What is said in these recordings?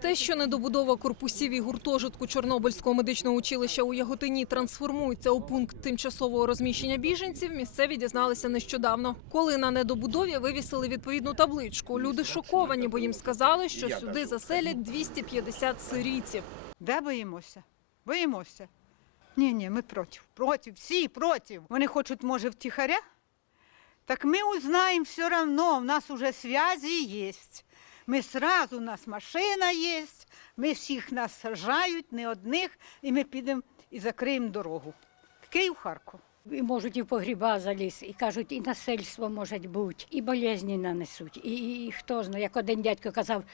Те, що недобудова корпусів і гуртожитку Чорнобильського медичного училища у Яготині трансформується у пункт тимчасового розміщення біженців, місцеві дізналися нещодавно. Коли на недобудові вивісили відповідну табличку. Люди шоковані, бо їм сказали, що сюди заселять 250 сирійців. Де боїмося? Боїмося. Ні, ні, ми проти. Проти, всі проти. Вони хочуть, може, втіхаря? Так ми узнаємо все одно, у нас уже зв'язі є. Ми сразу, у нас машина є, ми всіх нас сажають, не одних, і ми підемо і закриємо дорогу. Київ, Харків. І можуть і в погріба заліз, і кажуть, і насильство може бути, і болезні нанесуть. І, і, хто знає, як один дядько казав,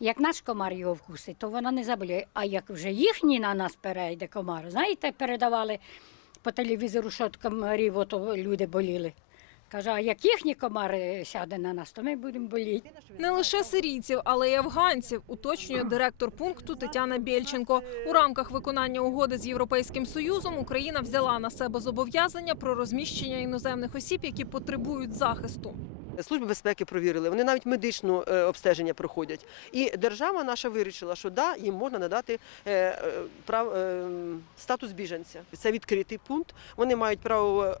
як наш комар його вкусить, то вона не заболіє. А як вже їхній на нас перейде комар, знаєте, передавали по телевізору, що от комарів, ото люди боліли. Каже, а як їхні комар е, сяде на нас, то ми будемо боліти. Не лише сирійців, але й афганців, уточнює директор пункту Тетяна Бєльченко. У рамках виконання угоди з Європейським Союзом Україна взяла на себе зобов'язання про розміщення іноземних осіб, які потребують захисту. Служби безпеки провірили, вони навіть медичне обстеження проходять. І держава наша вирішила, що да, їм можна надати е, е, прав, е, статус біженця. Це відкритий пункт. Вони мають право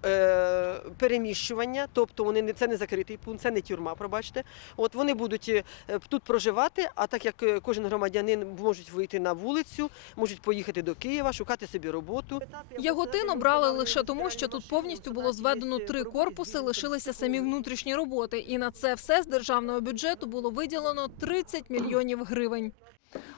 переміщування, тобто вони не це не закритий пункт, це не тюрма. Пробачте. От вони будуть тут проживати. А так як кожен громадянин можуть вийти на вулицю, можуть поїхати до Києва, шукати собі роботу. Яготин обрали лише тому, що тут повністю було зведено три корпуси, лишилися самі внутрішні роботи. І на це все з державного бюджету було виділено 30 мільйонів гривень.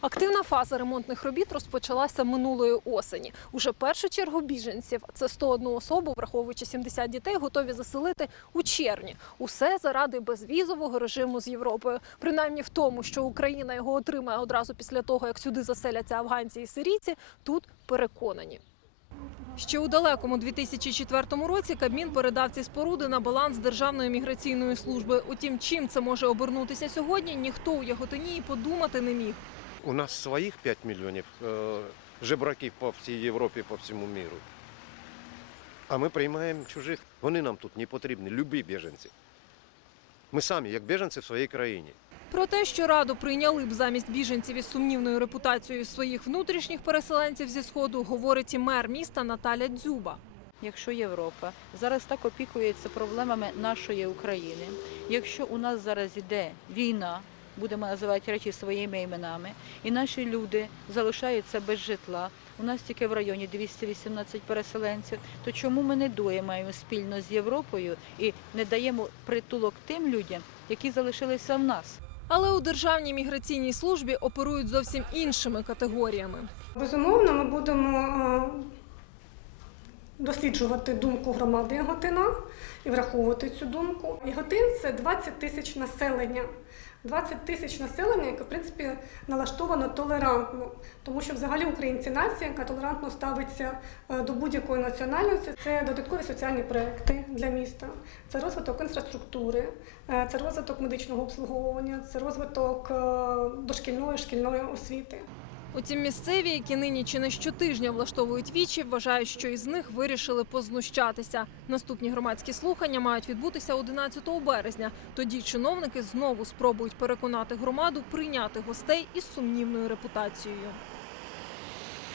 Активна фаза ремонтних робіт розпочалася минулої осені. Уже першу чергу біженців, це 101 особу, враховуючи 70 дітей, готові заселити у червні. Усе заради безвізового режиму з Європою. Принаймні в тому, що Україна його отримає одразу після того, як сюди заселяться афганці і сирійці, тут переконані. Ще у далекому 2004 році Кабмін передав ці споруди на баланс Державної міграційної служби. Утім, чим це може обернутися сьогодні, ніхто у Яготині і подумати не міг. У нас своїх 5 мільйонів е, жебраків по всій Європі, по всьому міру. А ми приймаємо чужих. Вони нам тут не потрібні, любі біженці. Ми самі, як біженці в своїй країні. Про те, що раду прийняли б замість біженців із сумнівною репутацією своїх внутрішніх переселенців зі сходу, говорить і мер міста Наталя Дзюба. Якщо Європа зараз так опікується проблемами нашої України, якщо у нас зараз іде війна, будемо називати речі своїми іменами, і наші люди залишаються без житла, у нас тільки в районі 218 переселенців, то чому ми не доїмаємо спільно з Європою і не даємо притулок тим людям, які залишилися в нас? Але у державній міграційній службі оперують зовсім іншими категоріями. Безумовно, ми будемо е, досліджувати думку громади Яготина і враховувати цю думку. Яготин це 20 тисяч населення. 20 тисяч населення, яке в принципі налаштовано толерантно, тому що взагалі українці нація, яка толерантно ставиться е, до будь-якої національності. Це додаткові соціальні проекти для міста, це розвиток інфраструктури, е, це розвиток медичного обслуговування, це розвиток е, дошкільної шкільної освіти. Утім, місцеві, які нині чи не щотижня влаштовують вічі, вважають, що із них вирішили познущатися. Наступні громадські слухання мають відбутися 11 березня. Тоді чиновники знову спробують переконати громаду прийняти гостей із сумнівною репутацією.